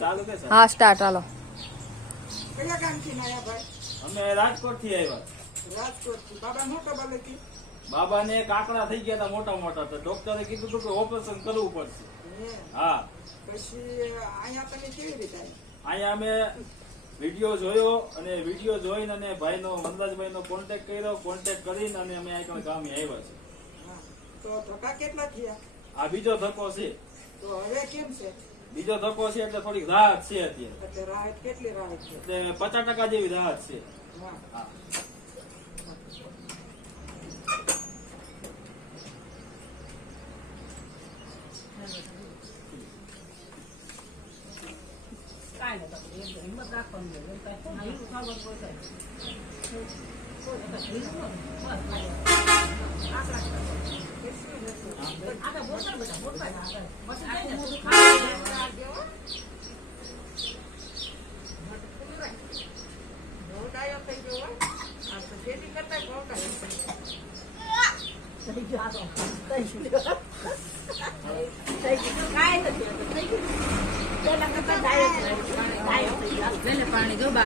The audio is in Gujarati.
હા સ્ટાર્ટ હાલો. કયા ગામથી આયા ભાઈ? અમે રાજકોટ થી આવ્યા. રાજકોટથી. બાબા મોટા બાલેથી? બાબાને કાકડા થઈ ગયા હતા મોટા મોટા, તો ડોક્ટરે કીધું હતું કે ઓપરેશન કરવું પડશે. હા. પછી અહીંયા તમે કેવી રીતે આવ્યા? અહીંયા અમે વિડીયો જોયો અને વિડીયો જોઈને અને ભાઈનો વનરાજભાઈનો કોન્ટેક્ટ કર્યો, કોન્ટેક્ટ કરીને અને અમે અહીં ગામે આવ્યા છે. હા. તો ધક્કા કેટલા થયા? આ બીજો ધક્કો છે. તો હવે કેમ છે? બીજો ધક્કો છે એટલે થોડીક રાહત છે અત્યારે. એટલે રાહત કેટલી રાહત છે? એટલે 50% જેવી રાહત છે. હા. હા. હિંમત રાખવાની પાણી જો